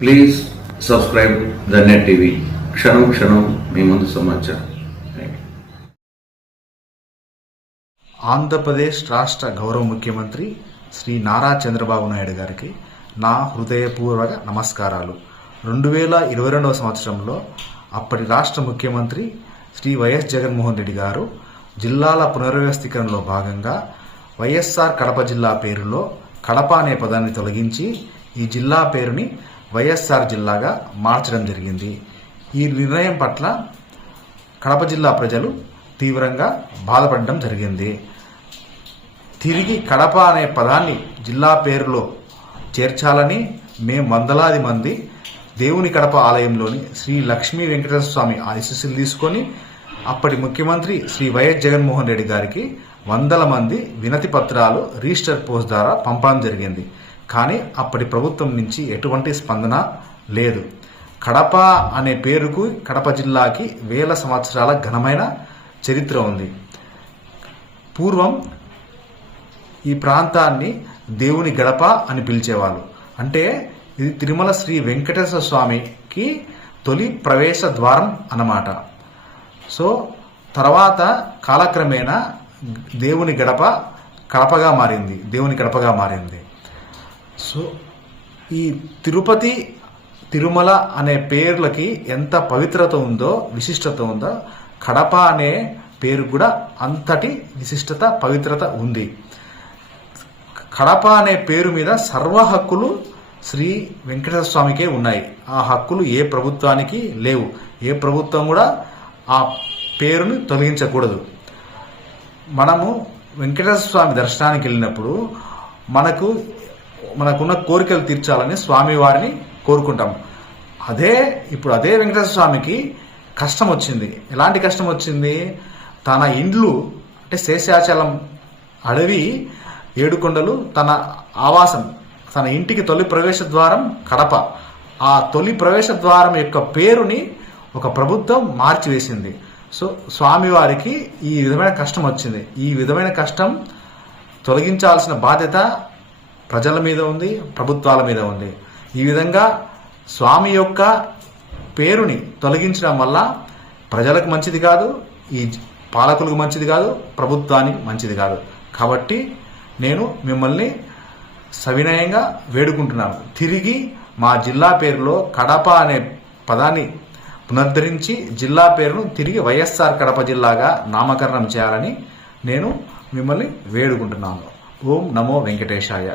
Please subscribe the net TV క్షణం క్షణం మీ ముందు సమాచారం. ఆంధ్రప్రదేశ్ రాష్ట్ర గౌరవ ముఖ్యమంత్రి శ్రీ నారా చంద్రబాబు నాయుడు గారికి నా హృదయపూర్వక నమస్కారాలు. రెండు వేల ఇరవై రెండవ సంవత్సరంలో అప్పటి రాష్ట్ర ముఖ్యమంత్రి శ్రీ వైఎస్ జగన్మోహన్ రెడ్డి గారు జిల్లాల పునర్వ్యవస్థీకరణలో భాగంగా వైఎస్ఆర్ కడప జిల్లా పేరులో కడప అనే పదాన్ని తొలగించి ఈ జిల్లా పేరుని వైఎస్ఆర్ జిల్లాగా మార్చడం జరిగింది. ఈ నిర్ణయం పట్ల కడప జిల్లా ప్రజలు తీవ్రంగా బాధపడడం జరిగింది. తిరిగి కడప అనే పదాన్ని జిల్లా పేరులో చేర్చాలని మేము వందలాది మంది దేవుని కడప ఆలయంలోని శ్రీ లక్ష్మీ వెంకటేశ్వర స్వామి ఆశీస్సులు తీసుకొని అప్పటి ముఖ్యమంత్రి శ్రీ వైఎస్ జగన్మోహన్ రెడ్డి గారికి వందల మంది వినతి పత్రాలు రిజిస్టర్ పోస్ట్ ద్వారా పంపడం జరిగింది. కానీ అప్పటి ప్రభుత్వం నుంచి ఎటువంటి స్పందన లేదు. కడప అనే పేరుకు కడప జిల్లాకి వేల సంవత్సరాల ఘనమైన చరిత్ర ఉంది. పూర్వం ఈ ప్రాంతాన్ని దేవుని గడప అని పిలిచేవాళ్ళు. అంటే ఇది తిరుమల శ్రీ వెంకటేశ్వర స్వామికి తొలి ప్రవేశ ద్వారం అన్నమాట. సో తర్వాత కాలక్రమేణా దేవుని గడప కడపగా మారింది. దేవుని గడపగా మారింది. సో ఈ తిరుపతి తిరుమల అనే పేర్లకి ఎంత పవిత్రత ఉందో విశిష్టత ఉందో కడప అనే పేరు కూడా అంతటి విశిష్టత పవిత్రత ఉంది. కడప అనే పేరు మీద సర్వ హక్కులు శ్రీ వెంకటేశ్వర స్వామికే ఉన్నాయి. ఆ హక్కులు ఏ ప్రభుత్వానికి లేవు. ఏ ప్రభుత్వం కూడా ఆ పేరును తొలగించకూడదు. మనము వెంకటేశ్వర స్వామి దర్శనానికి వెళ్ళినప్పుడు మనకు మనకున్న కోరికలు తీర్చాలని స్వామివారిని కోరుకుంటాం. అదే ఇప్పుడు అదే వెంకటేశ్వర స్వామికి కష్టం వచ్చింది. ఎలాంటి కష్టం వచ్చింది? తన ఇండ్లు అంటే శేషాచలం అడవి ఏడుకొండలు తన ఆవాసం తన ఇంటికి తొలి ప్రవేశ ద్వారం కడప. ఆ తొలి ప్రవేశ ద్వారం యొక్క పేరుని ఒక ప్రభుత్వం మార్చివేసింది. సో స్వామివారికి ఈ విధమైన కష్టం వచ్చింది. ఈ విధమైన కష్టం తొలగించాల్సిన బాధ్యత ప్రజల మీద ఉంది ప్రభుత్వాల మీద ఉంది. ఈ విధంగా స్వామి యొక్క పేరుని తొలగించడం వల్ల ప్రజలకు మంచిది కాదు ఈ పాలకులకు మంచిది కాదు ప్రభుత్వానికి మంచిది కాదు. కాబట్టి నేను మిమ్మల్ని సవినయంగా వేడుకుంటున్నాను. తిరిగి మా జిల్లా పేరులో కడప అనే పదాన్ని పునరుద్ధరించి జిల్లా పేరును తిరిగి వైఎస్ఆర్ కడప జిల్లాగా నామకరణం చేయాలని నేను మిమ్మల్ని వేడుకుంటున్నాను. ఓం నమో వెంకటేశాయ.